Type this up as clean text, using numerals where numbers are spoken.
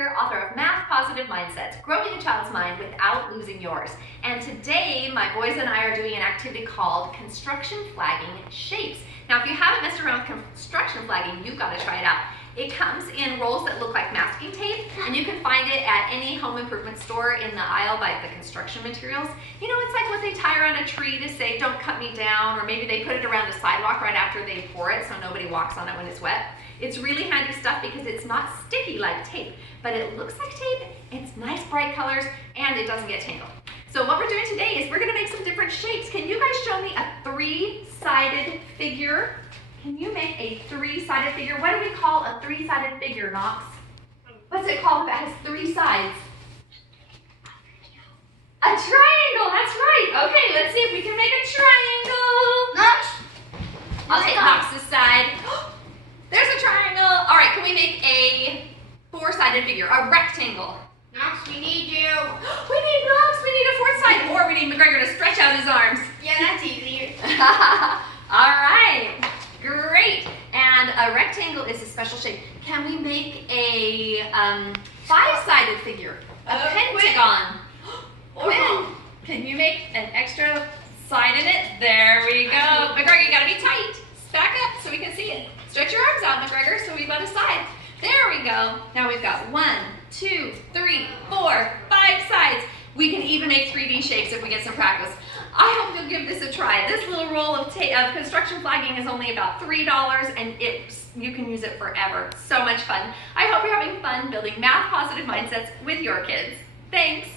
here, author of Math Positive Mindsets, Growing a Child's Mind Without Losing Yours. And today, my boys and I are doing an activity called construction flagging shapes. Now, if you haven't messed around with construction flagging, you've got to try it out. It comes in rolls that look like masking tape, and you can find it at any home improvement store in the aisle by the construction materials. You know, it's like what they tie around a tree to say, don't cut me down, or maybe they put it around a sidewalk right after they pour it so nobody walks on it when it's wet. It's really handy stuff because it's not sticky like tape, but it looks like tape, it's nice bright colors, and it doesn't get tangled. So what we're doing today is we're gonna make some different shapes. Can you guys show me a three-sided figure? Can you make a three-sided figure? What do we call a three-sided figure, Knox? What's it called that has three sides? A triangle, that's right. Okay, let's see if we can make a triangle. Knox! I'll take Knox's side. There's a triangle. All right, can we make a four-sided figure, a rectangle? Knox, we need you. We need Knox, we need a fourth side, or we need McGregor to stretch out his arms. Yeah, that's easier. All right, great. And a rectangle is a special shape. Can we make a five-sided figure, a pentagon? Quinn, can you make an extra side in it? There we go. McGregor, you gotta be tight. Back up so we can see it. Stretch your arms out, McGregor, so we've got a side. There we go. Now we've got 1, 2, 3, 4, 5 sides. We can even make 3D shapes if we get some practice. I hope you'll give this a try. This little roll of construction flagging is only about $3, and you can use it forever. So much fun. I hope you're having fun building math positive mindsets with your kids. Thanks.